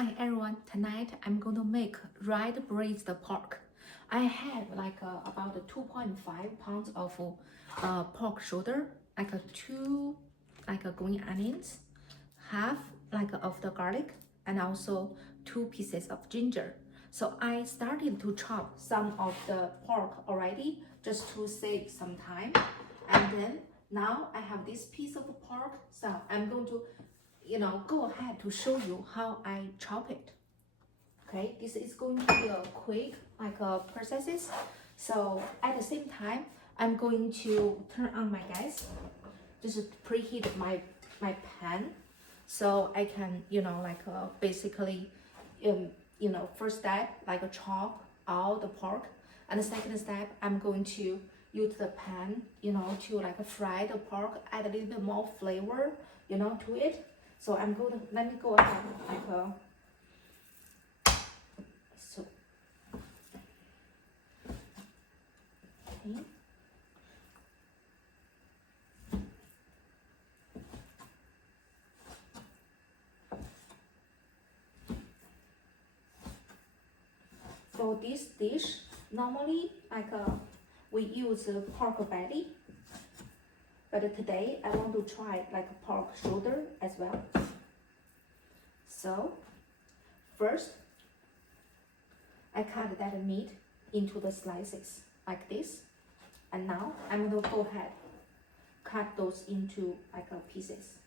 Hi everyone, tonight I'm going to make red braised pork. I have about 2.5 pounds of pork shoulder, two green onions, half of the garlic, and also 2 pieces of ginger. So I started to chop some of the pork already just to save some time. And then now I have this piece of pork, so I'm going to go ahead to show you how I chop it. Okay, this is going to be a quick processes. So at the same time, I'm going to turn on my gas, just preheat my pan, so I can basically first step chop all the pork, and the second step I'm going to use the pan to fry the pork, add a little bit more flavor to it. So let me go ahead so okay. For this dish, normally we use pork belly, but today I want to try pork shoulder as well. So first, I cut that meat into the slices like this, and now I'm going to go ahead cut those into pieces.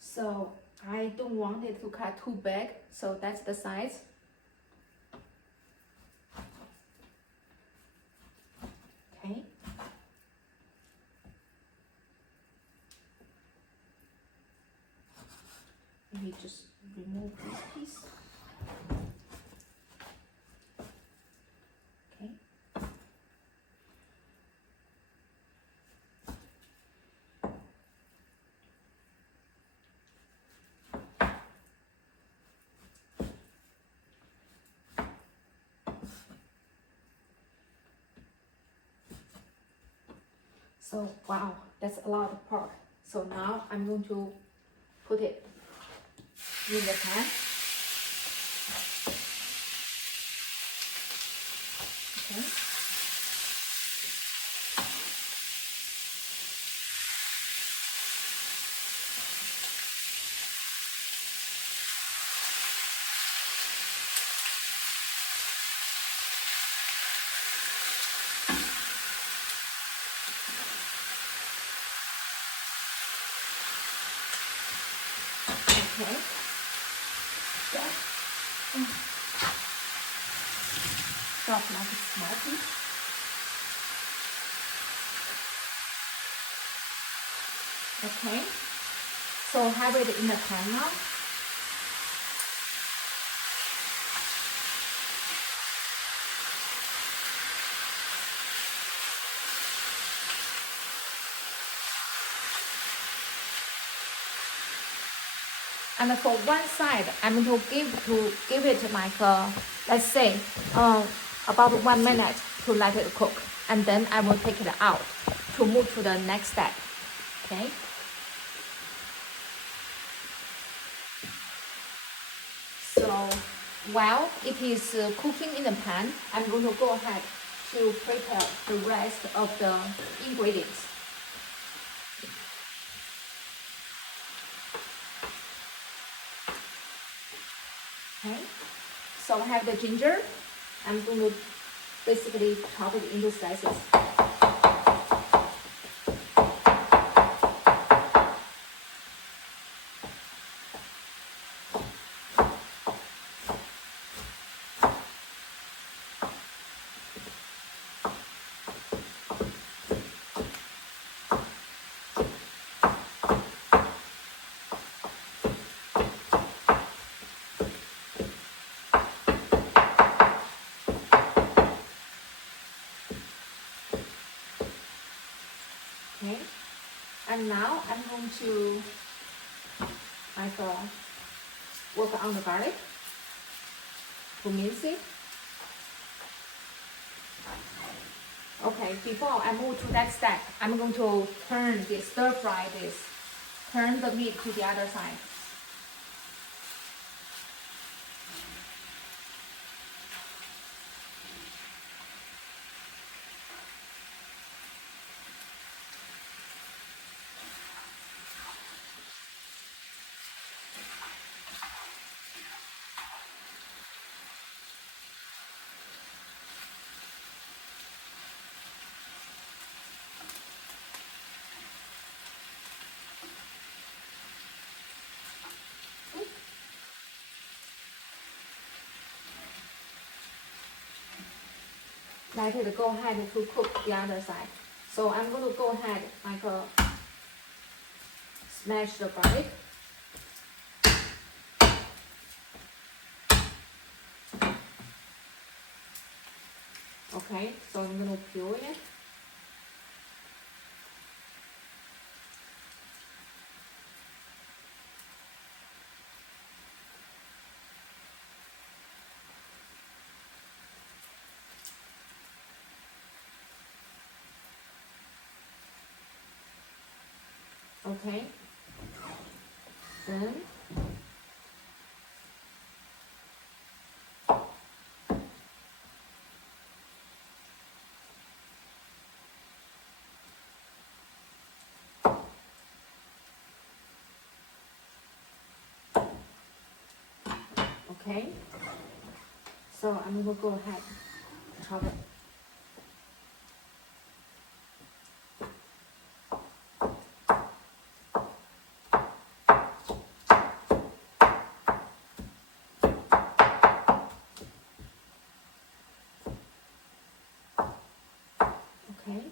So I don't want it to cut too big, so that's the size. Okay. Let me just remove this piece. Okay. So wow, that's a lot of pork. So now I'm going to put it in the pan. Okay. Okay. That chop like a small piece. Okay. So have it in the pan now. And for one side, I'm going to give it let's say about 1 minute to let it cook, and then I will take it out to move to the next step. Okay. So while it is cooking in the pan, I'm going to go ahead to prepare the rest of the ingredients. Okay, so I have the ginger. I'm going to basically chop it into slices. Okay, and now I'm going to work on the garlic to mince it. Okay, before I move to that step, I'm going to turn this, stir fry this, turn the meat to the other side. Let it go ahead to cook the other side. So I'm going to go ahead like smash the garlic. Okay, so I'm going to peel it. Okay, then okay, so I'm going to go ahead chop it. Okay,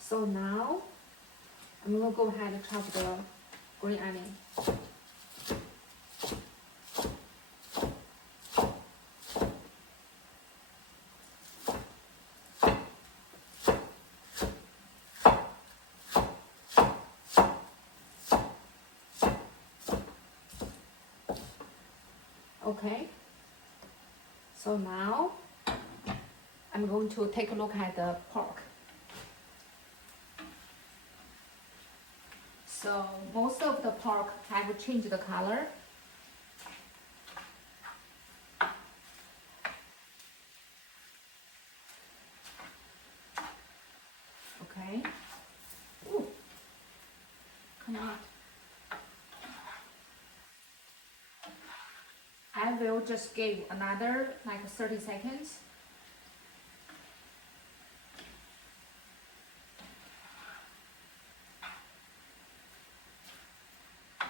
so now I'm going to go ahead and chop the green onion. Okay, so now I'm going to take a look at the pork. So most of the pork have changed the color. Okay. Ooh. Come on. I will just give another like 30 seconds.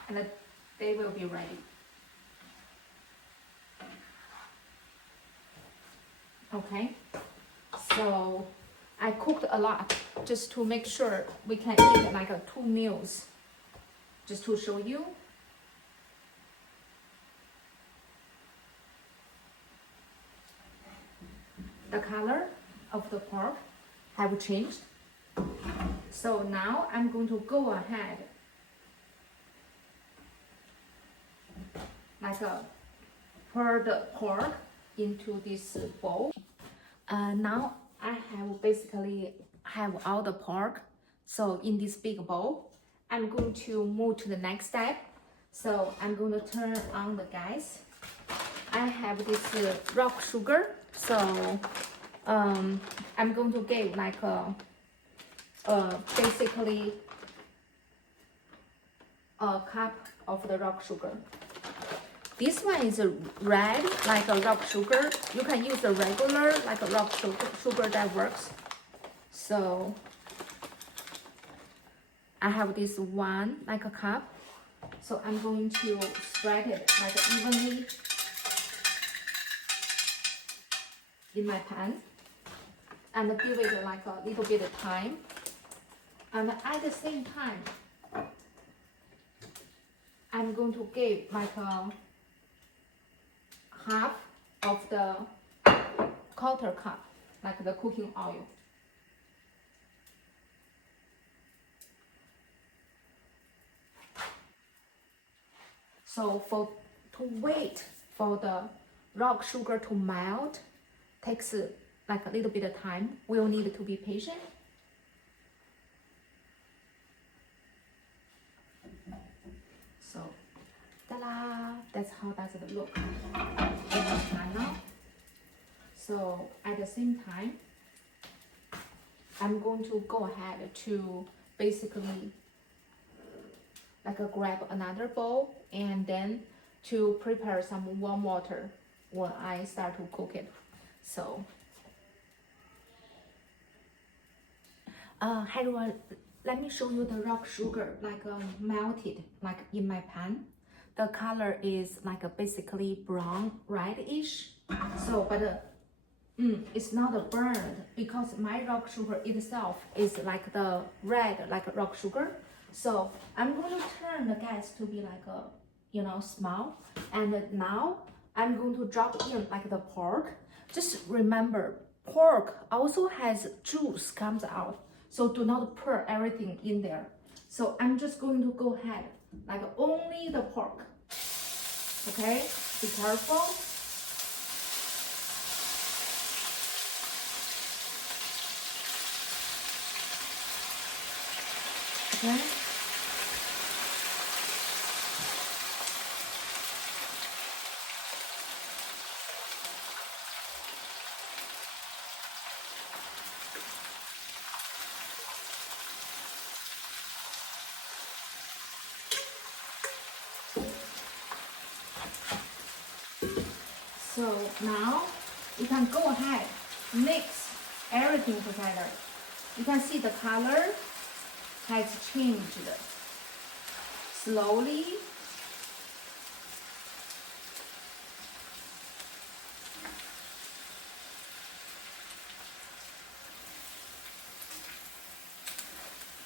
And they will be ready. Okay, so I cooked a lot just to make sure we can eat like 2 meals. Just to show you. The color of the pork have changed. So now I'm going to go ahead like pour the pork into this bowl. Now I have basically have all the pork. So in this big bowl, I'm going to move to the next step. So I'm going to turn on the gas. I have this rock sugar. So I'm going to give like basically a cup of the rock sugar. This one is red, like a rock sugar. You can use a regular, like a rock sugar that works. So I have this one, like a cup. So I'm going to spread it like evenly in my pan and give it like a little bit of time. And at the same time, I'm going to give like a half of the quarter cup, like the cooking oil. So to wait for the rock sugar to melt takes like a little bit of time. We'll need to be patient. So, ta-da! That's how does it look in the pan now. So at the same time, I'm going to go ahead to basically like grab another bowl and then to prepare some warm water when I start to cook it. So, hi everyone, let me show you the rock sugar like melted like in my pan. The color is like basically brown reddish. So, but it's not burned because my rock sugar itself is like the red like rock sugar. So I'm going to turn the gas to be like a, you know, small. And now I'm going to drop in like the pork. Just remember, pork also has juice comes out. So do not pour everything in there. So I'm just going to go ahead, like only the pork. Okay, be careful. Okay. So now you can go ahead, mix everything together. You can see the color has changed slowly.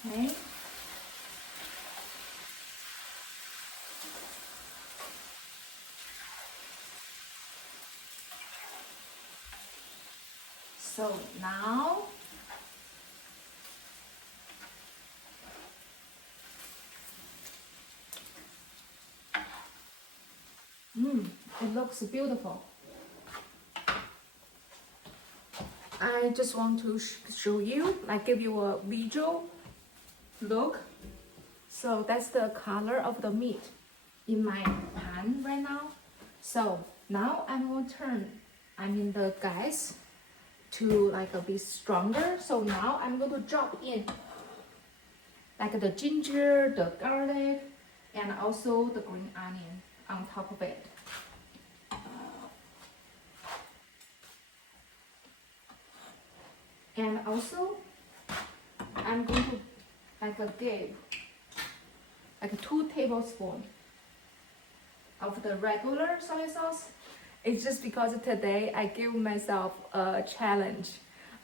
Okay. So now it looks beautiful. I just want to show you, like give you a visual look. So that's the color of the meat in my pan right now. So now I'm going to turn, the gas to like a bit stronger. So now I'm going to drop in like the ginger, the garlic, and also the green onion on top of it. And also, I'm going to give like 2 tablespoons of the regular soy sauce. It's just because today I give myself a challenge.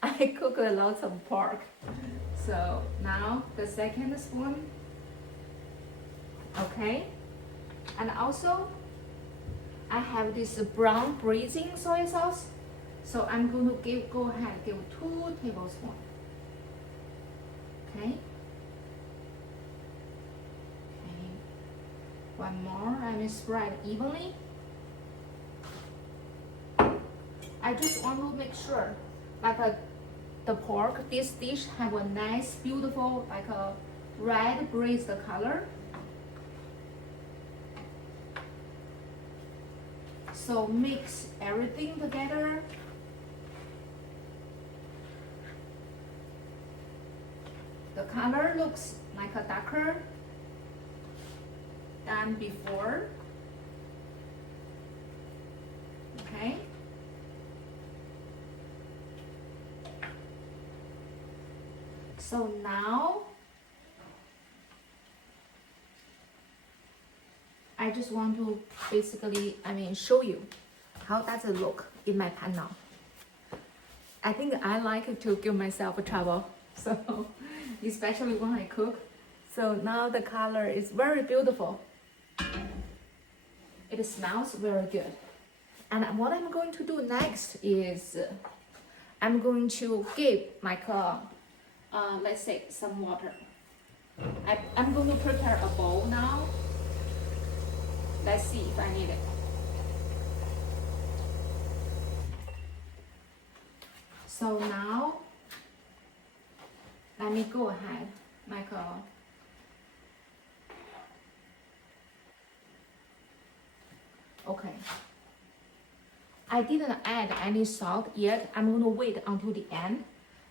I cook a lot of pork. So now the second spoon. Okay. And also, I have this brown braising soy sauce. So I'm going to go ahead, give 2 tablespoons. Okay. Okay. One more, I will spread evenly. I just want to make sure, like the pork, this dish have a nice, beautiful, like a red braised color. So mix everything together. The color looks like a darker than before. Okay. So now I just want to basically, show you how does it look in my pan now. I think I like to give myself a trouble, so especially when I cook. So now the color is very beautiful. It smells very good. And what I'm going to do next is I'm going to give like let's say some water. I'm going to prepare a bowl now. Let's see if I need it. So now, let me go ahead, like okay. I didn't add any salt yet. I'm going to wait until the end.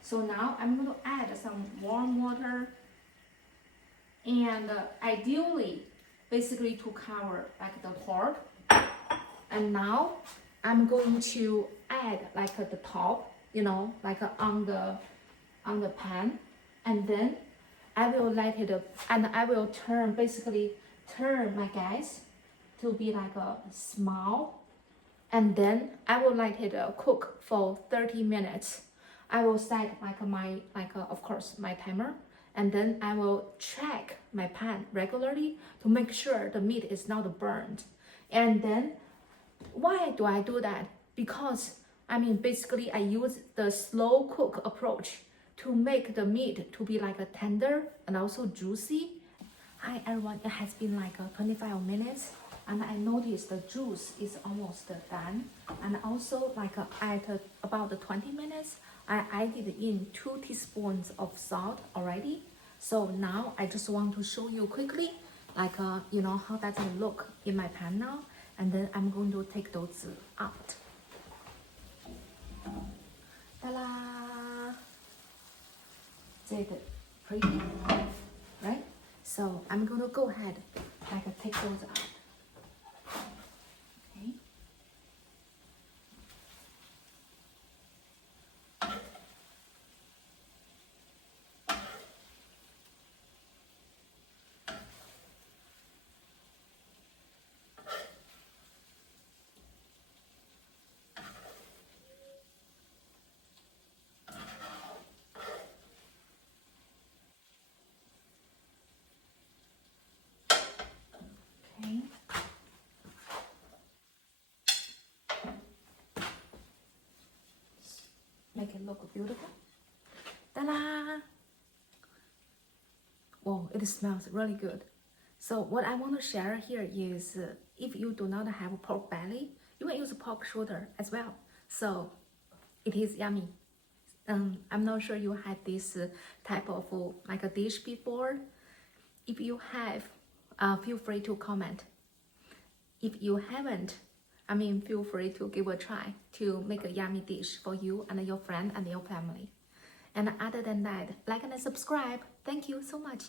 So now I'm going to add some warm water, and ideally, basically to cover like the pork. And now I'm going to add like the top, you know, like on the pan, and then I will let it, and I will basically turn my gas to be like a small, and then I will let it cook for 30 minutes. I will set like of course my timer, and then I will check my pan regularly to make sure the meat is not burned. And then why do I do that? Because I mean basically I use the slow cook approach to make the meat to be like a tender and also juicy. Hi everyone, it has been like 25 minutes, and I noticed the juice is almost done. And also like at about 20 minutes, I added in 2 teaspoons of salt already. So now I just want to show you quickly, like you know, how does it look in my pan now. And then I'm going to take those out. Ta-da! Is it pretty? Right? So I'm going to go ahead, like take those out. Okay. Okay. Make it look beautiful. Ta-da! Whoa, it smells really good. So what I want to share here is if you do not have a pork belly, you can use pork shoulder as well. So it is yummy. I'm not sure you had this type of like a dish before. If you have, feel free to comment. If you haven't, I mean, feel free to give a try to make a yummy dish for you and your friend and your family. And other than that, like and subscribe. Thank you so much.